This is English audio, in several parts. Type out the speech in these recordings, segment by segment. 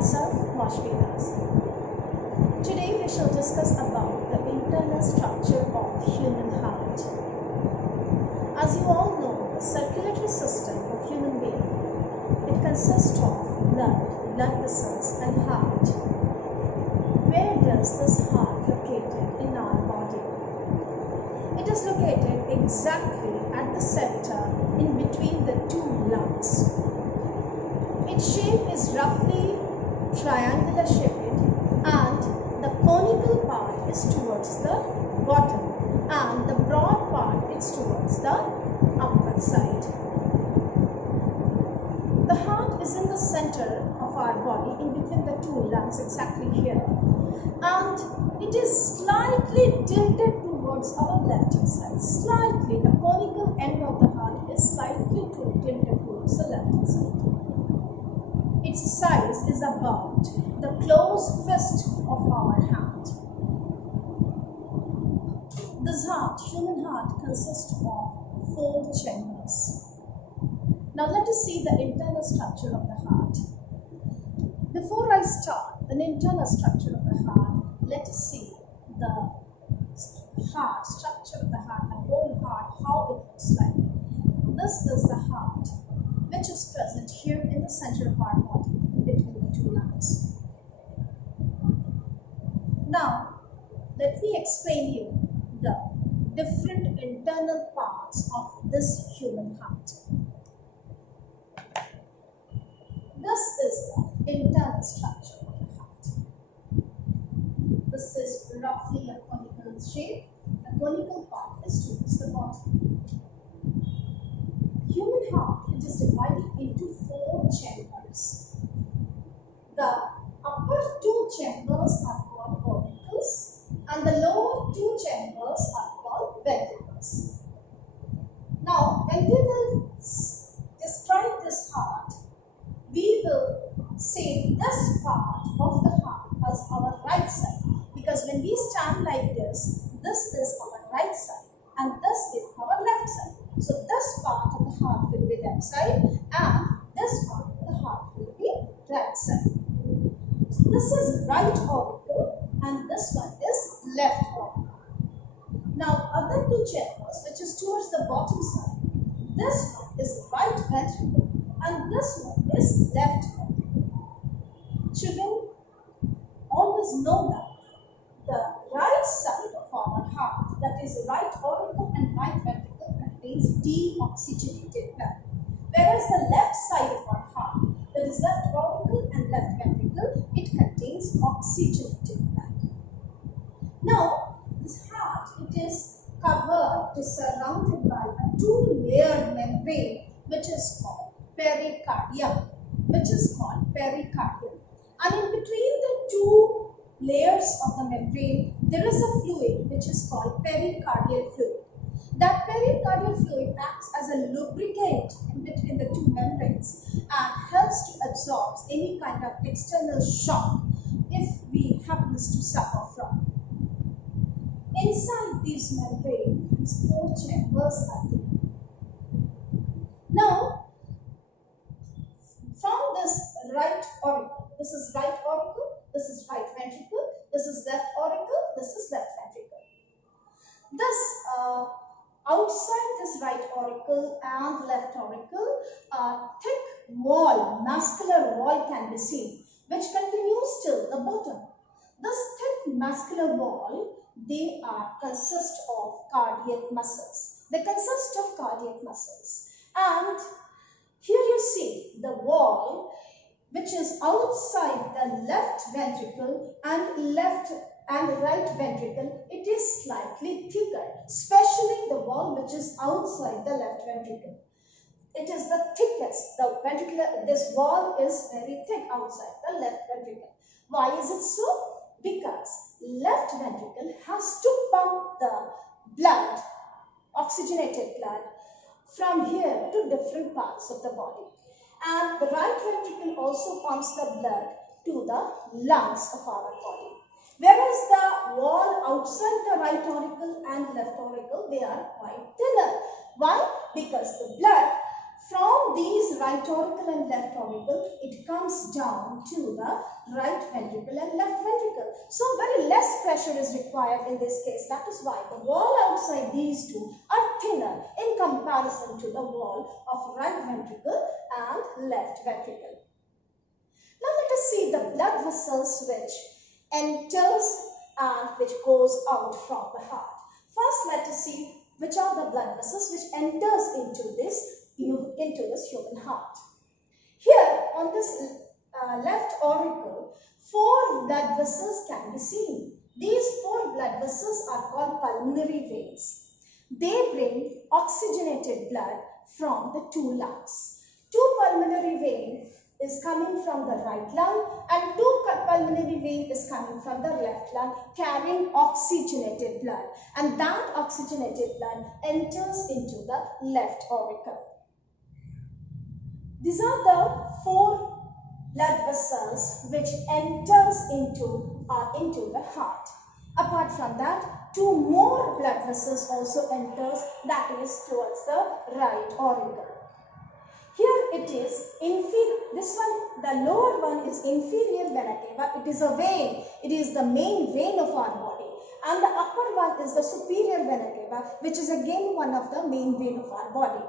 myself, Moshbinas. Today we shall discuss about the internal structure of human heart. As you all know, the circulatory system of human being, it consists of blood vessels and heart. Where does this heart located in our body? It is located exactly at the center in between the two lungs. Its shape is roughly triangular shaped and the conical part is towards the bottom and the broad part is towards the upper side. The heart is in the center of our body in between the two lungs, exactly here, and it is slightly tilted towards our left hand side. Slightly, the conical end of the heart is slightly tilted towards the left hand side. Its size is about the closed fist of our hand. This heart, human heart, consists of 4 chambers. Now let us see the internal structure of the heart. Before I start the internal structure of the heart, let us see the heart, structure of the heart, the whole heart, how it looks like. This is the heart, which is present here in the center of our body, between the two lungs. Now, let me explain you the different internal parts of this human heart. This is the internal structure of the heart. This is roughly a conical shape. The conical part is towards the bottom. Human heart, it is divided into 4 chambers. The upper 2 chambers are called auricles and the lower 2 chambers are called ventricles. Now, when we will describe this heart, we will say this part of the heart as our right side, because when we stand like this is our right side and this is our left side. So this part of the heart will be left side and this part of the heart will be right side. So this is right auricle and this one is left auricle. Now other 2 chambers, which is towards the bottom side, this one is right ventricle and this one is left ventricle. Children, always know that the right side of our heart, that is right auricle and right ventricle, contains deoxygenated blood, whereas the left side of our heart, that is left auricle and left ventricle, it contains oxygenated blood. Now, this heart, it is covered, it is surrounded by a 2-layered membrane, which is called pericardium, and in between the 2 layers of the membrane, there is a fluid which is called pericardial fluid. That pericardial fluid acts as a lubricant in between the 2 membranes and helps to absorb any kind of external shock if we happen to suffer from. Inside these membranes, 4 chambers are there. Now, from this right auricle, this is right auricle, this is right ventricle, this is left auricle, this is left ventricle. This outside this right auricle and left auricle, a thick wall, muscular wall can be seen, which continues till the bottom. This thick muscular wall, they consist of cardiac muscles. And here you see the wall, which is outside the left ventricle and right ventricle, it is slightly thicker, especially the wall which is outside the left ventricle. It is the thickest. This wall is very thick outside the left ventricle. Why is it so? Because left ventricle has to pump the blood, oxygenated blood, from here to different parts of the body. And the right ventricle also pumps the blood to the lungs of our body. Whereas the wall outside the right auricle and left auricle, they are quite thinner. Why? Because the blood From these right auricle and left auricle, it comes down to the right ventricle and left ventricle. So very less pressure is required in this case. That is why the wall outside these two are thinner in comparison to the wall of right ventricle and left ventricle. Now let us see the blood vessels which enters and which goes out from the heart. First, let us see which are the blood vessels which enters into this human heart. Here on this left auricle, 4 blood vessels can be seen. These 4 blood vessels are called pulmonary veins. They bring oxygenated blood from the 2 lungs. 2 pulmonary veins is coming from the right lung and 2 pulmonary vein is coming from the left lung, carrying oxygenated blood, and that oxygenated blood enters into the left auricle. These are the 4 blood vessels which enters into the heart. Apart from that, 2 more blood vessels also enters, that is towards the right auricle. Here it is inferior. This one, the lower one is inferior vena cava. It is a vein. It is the main vein of our body. And the upper one is the superior vena cava, which is again one of the main vein of our body.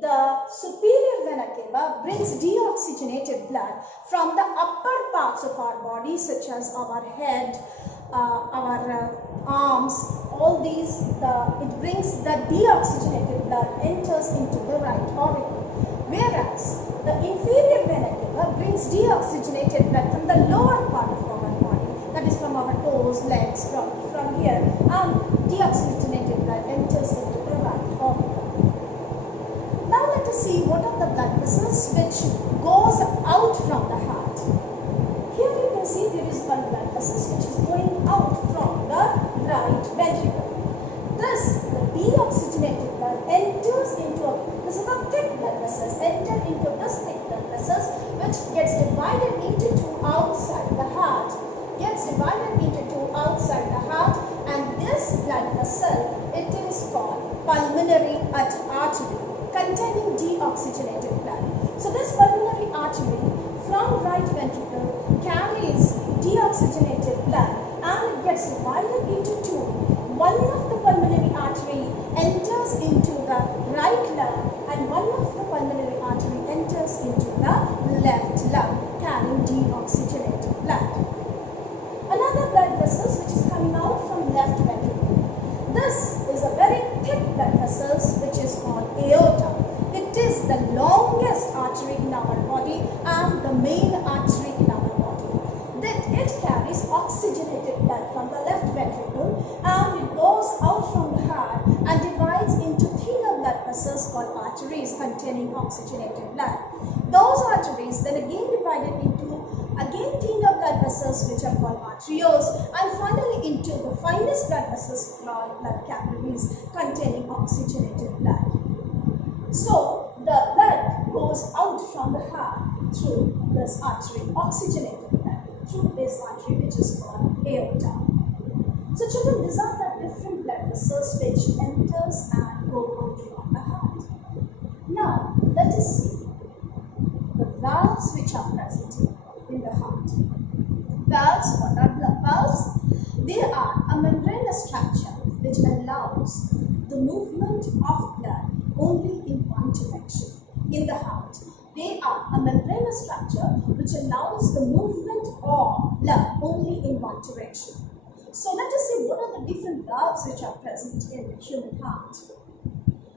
The superior vena cava brings deoxygenated blood from the upper parts of our body, such as our head, our arms, all these. It brings the deoxygenated blood enters into the right auricle. Whereas the inferior vena cava brings deoxygenated blood from the lower part of our body, that is from our toes, legs, from here, and deoxygenated blood enters into the right auricle. Now let us see what are the blood vessels which goes out from the heart. Here you can see there is one blood vessel which is going out from the right ventricle. Thus, the deoxygenated blood enters into this is a thick blood vessels, enter into this thick blood vessels, which gets divided into 2 outside the heart. And this blood vessel, it is called pulmonary artery, containing deoxygenated blood. So this pulmonary artery from right ventricle carries deoxygenated blood and it gets divided into 2. One of the pulmonary artery enters into the right lung and one of the pulmonary artery enters into the left lung, carrying deoxygenated blood. Another blood vessel which is coming out from left ventricle. This is a very thick blood vessel which is called aorta. It is the longest artery in our body and the main artery in our body. It carries oxygenated blood from the left ventricle and it goes out from the heart and divides into thinner blood vessels called arteries containing oxygenated blood. Those arteries then again divided into thinner blood vessels which are called arterioles, and finally into the finest blood vessels called blood capillaries containing oxygenated blood. So the blood goes out from the heart through this artery, oxygenated blood through this artery which is called aorta. So children, these are the different blood vessels which enters and go out from the heart. Now let us see the valves which are present in the heart. Valves, what are valves? They are a membranous structure which allows the movement of blood only in one direction in the heart. They are a membranous structure which allows the movement of blood only in one direction. So let us see what are the different valves which are present in the human heart.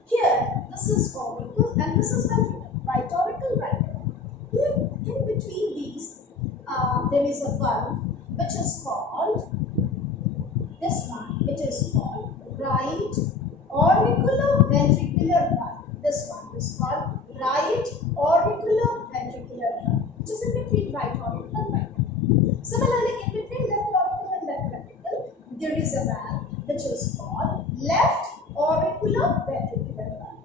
Here, this is auricle and this is ventricle. Right auricle, right auricle. Here, in between these, there is a valve which is called, this one, it is called right auricular ventricular valve. This one is called right auricular ventricular valve, which is in between right auricle and right ventricle. Similarly, in between left auricle and left ventricle, there is a valve which is called left auricular ventricular valve.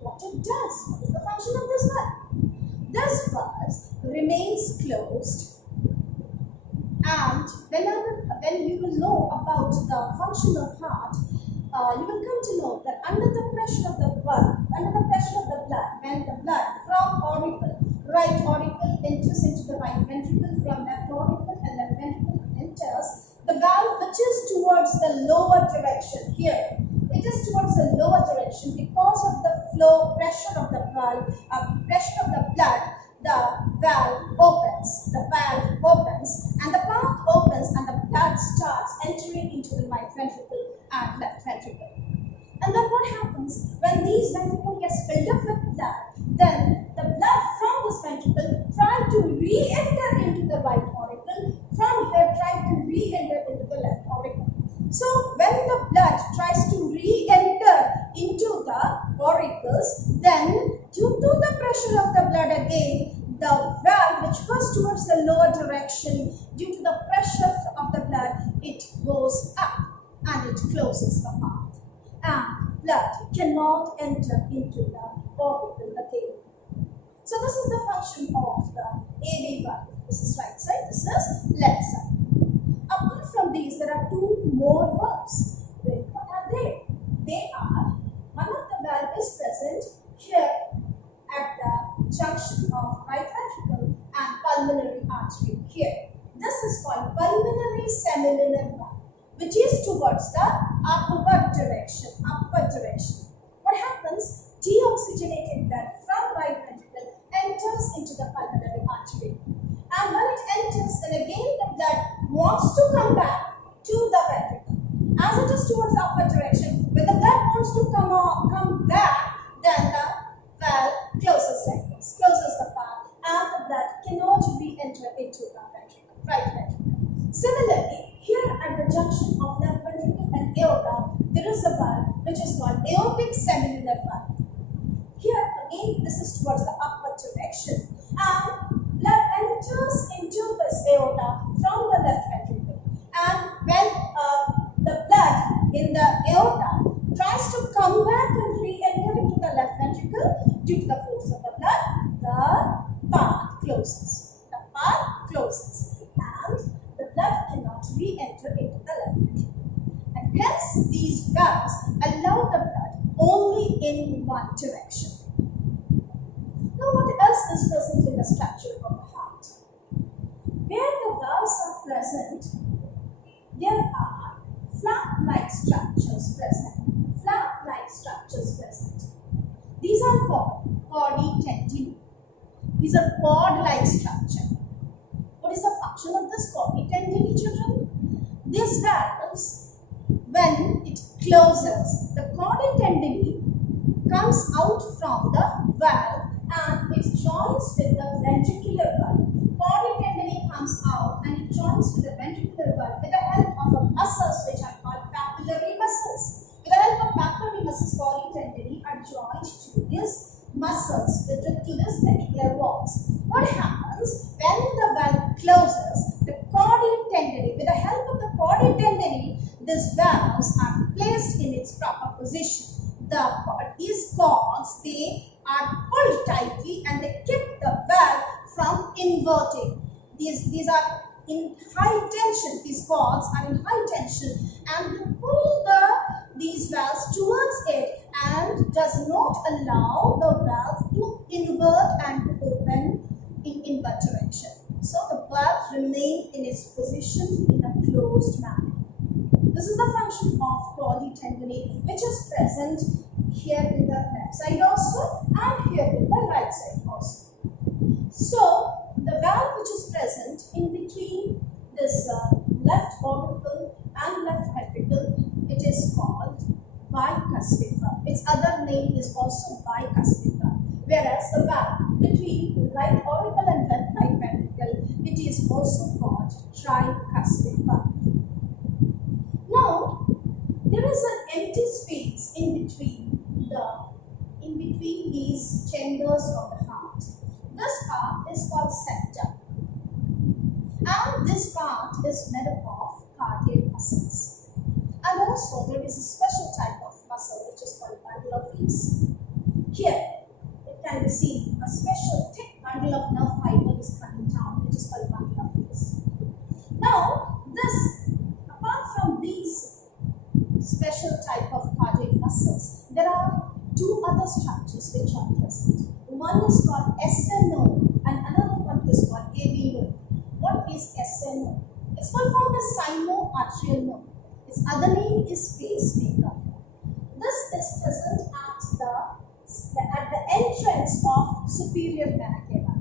What it does? What is the function of this valve? This valve remains closed, and when you will know about the function of heart, you will come to know that under the pressure of the blood, when the blood from auricle, right auricle enters into the right ventricle, from left auricle and left ventricle enters, the valve which is towards the lower direction here, it is towards the lower direction because of the flow pressure of the blood, the valve opens, and the path opens and the blood starts entering into the right ventricle and left ventricle. And then what happens when these ventricles get filled up with blood? Then the blood from this ventricle try to re-enter into the right auricle, from here try to re-enter into the left auricle. So when the blood tries to re-enter into the auricles, then due to the pressure of the blood again, the valve which goes towards the lower direction, due to the pressure of the blood, it goes up and it closes the path. And blood cannot enter into the auricle again. So this is the function of the AV valve. This is right side, this is left side. Apart from these, there are two more valves. What are they? They are, one of the valve is present here at the junction of right ventricle and pulmonary artery here. This is called pulmonary semilunar valve, which is towards the upward direction. What happens? Deoxygenated blood from right ventricle enters into the pulmonary artery. And when it enters, then again the blood wants to come back to the ventricle. As it is towards the upward direction, when the blood wants to come back, then the valve closes like this, closes the path, and the blood cannot re-enter into the ventricle, right ventricle. Similarly, here at the junction of left ventricle and aorta, there is a valve which is called aortic semilunar valve. Here again, this is towards the upward direction, and blood enters into this aorta from the left ventricle. And when the blood in the aorta tries to come back and re-enter into the left ventricle, due to the force of the blood, the path closes. And the blood cannot re-enter into the left ventricle. And hence, these valves allow the blood only in one direction. Now, what else is present in the structure of the heart? Where the valves are present, there are flap-like structures present. These are called chorditendini. These are cord-like structure. What is the function of this chorditendini, children? These valves, when it closes, the chorditendini comes out from the valve and it joins with the ventricular valve. Chorditendini comes out and it joins with the ventricular valve with the help of muscles which are called papillary muscles. With the help of papillary muscles, chorditendini are joined to these muscles, to this ventricular walls. What happens when the valve closes? The chorditendini, with the help of the chorditendini, these valves are placed in its proper position. These cords, they are pulled tightly and they keep the valve from inverting. These are in high tension. These cords are in high tension and they pull these valves towards it and does not allow the valve to invert and to open in inward direction. So the valve remains in its position in a closed manner. This is the function of chorditendini, which is present here in the left side also and here in the right side also. So the valve which is present in between this left auricle and left ventricle, it is called bicuspid valve. Its other name is also bicuspid valve. Whereas the valve between right auricle and left right ventricle, it is also called tricuspid valve. Now, there is an empty space in between these chambers of the heart. This part is called septum, and this part is made up of cardiac muscles. And also, there is a special type of muscle which is called bundle of Rees. Here, it can be seen a special thick bundle of nerve fiber is coming down, which is called bundle of Rees. Now, apart from these special type of node is SNO. Its full form is sino-arterial node. Its other name is pacemaker. This is present at the entrance of superior vena cava.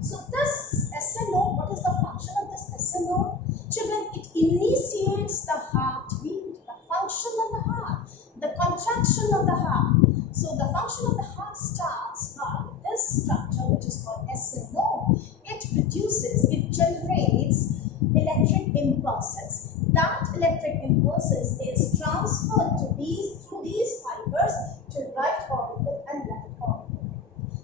So this SNO, what is the function of this SNO? Children, it initiates the heartbeat, the function of the heart, the contraction of the heart. So the function of the heart starts by this structure, which is called SNO. It generates electric impulses. That electric impulses is transferred through these fibers to right auricle and left auricle.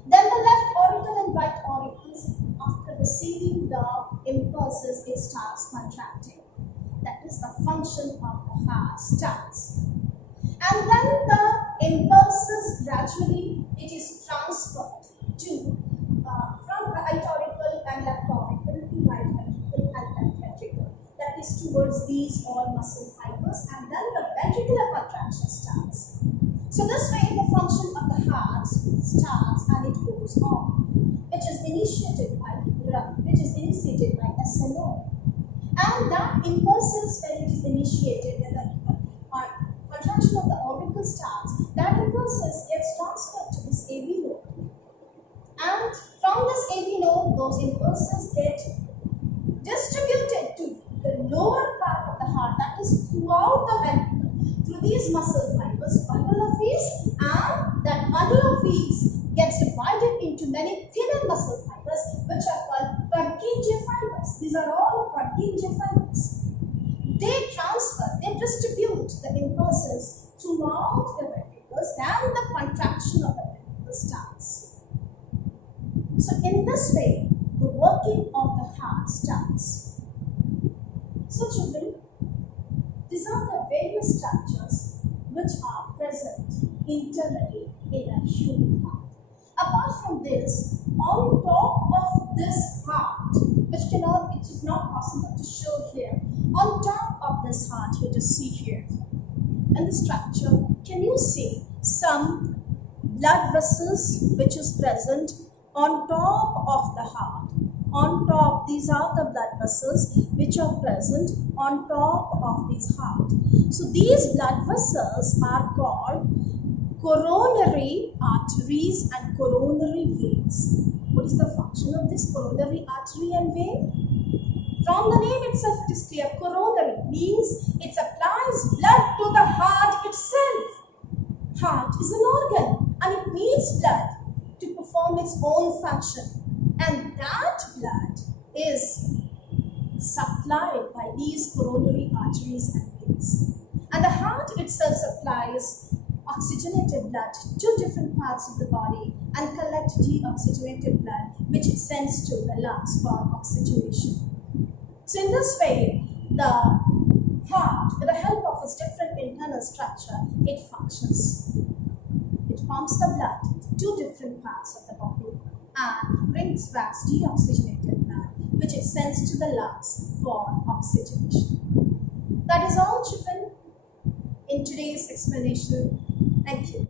Then the left auricle and right auricles, after receiving the impulses, it starts contracting. That is the function of the heart starts. And then the impulses gradually it is transferred to from right auricle and left auricle to right ventricle and left ventricle. That is towards these all muscle fibers, and then the ventricular contraction starts. So this way the function of the heart starts and it goes on, which is initiated by SNO. And that impulses, when it is initiated, when the contraction of the auricle starts, that impulses gets transferred to this AV node. And from this AV node, those impulses get distributed to the lower part of the heart, that is throughout the ventricle, through these muscle fibers, bundle of V's, and that bundle of V's gets divided into many thinner muscle fibers, which are called Purkinje fibers. These are all Purkinje fibers. They distribute the impulses throughout the ventricles, and the contraction of the ventricle starts. So in this way, the working of the heart starts. So children, these are the various structures which are present internally in a human heart. Apart from this, on top of this heart, it is not possible to show here, on top of this heart, you just see here, in the structure, can you see some blood vessels which is present on top of the heart? On top, these are the blood vessels which are present on top of this heart. So these blood vessels are called coronary arteries and coronary veins. What is the function of this coronary artery and vein? From the name itself, it is clear. Coronary means it supplies blood to the heart itself. Heart is an organ and it needs blood to perform its own function. And that blood is supplied by these coronary arteries and veins. And the heart itself supplies oxygenated blood to different parts of the body and collect deoxygenated blood, which it sends to the lungs for oxygenation. So in this way, the heart, with the help of its different internal structure, it functions. It pumps the blood to different parts of the body and brings back deoxygenated blood, which it sends to the lungs for oxygenation. That is all, children, in today's explanation. Thank you.